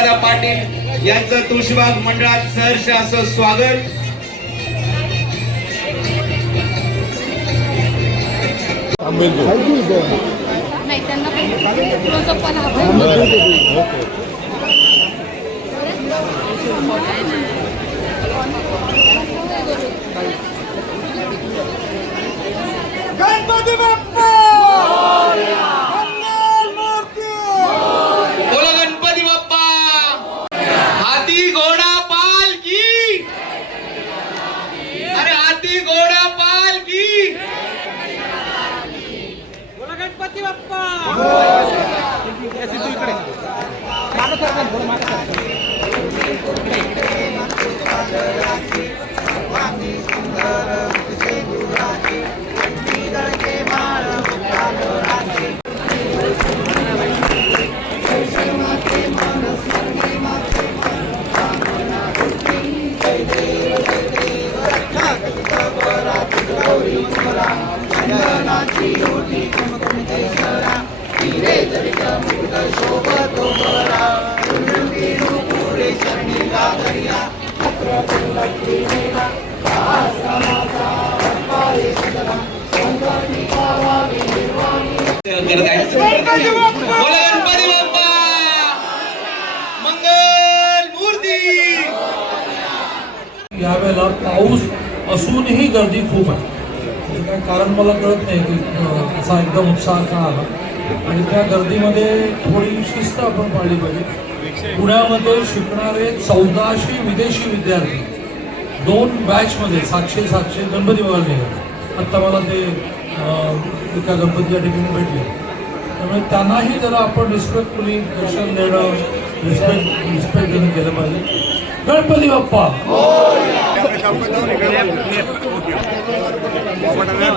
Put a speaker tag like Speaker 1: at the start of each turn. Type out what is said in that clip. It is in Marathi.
Speaker 1: दादा पाटील यांचं तुळशीबाग मंडळात सहर्ष असं स्वागत.
Speaker 2: गणपती बाप्पा!
Speaker 1: हाती घोडा पाल की? अरे हाती घोडा पाल की?
Speaker 2: बोला गणपती बाप्पा.
Speaker 3: यावेळेला पाऊस असूनही गर्दी खूप आहे. काय कारण मला कळत नाही की असा एकदम उत्साह का आला. आणि त्या गर्दीमध्ये थोडी शिस्त आपण पाळली पाहिजे. पुण्यामध्ये शिकणारे चौदाशे विदेशी विद्यार्थी दोन बॅचमध्ये सातशे सातशे गणपती बघायला निघाले. आत्ता मला ते एका गणपतीच्या ठिकाणी भेटले. त्यामुळे त्यांनाही जरा आपण रिस्पेक्टफुली दर्शन देणं रिस्पेक्ट रिस्पेक्ट देणं केलं पाहिजे. गणपती बाप्पा!
Speaker 4: మొబటమే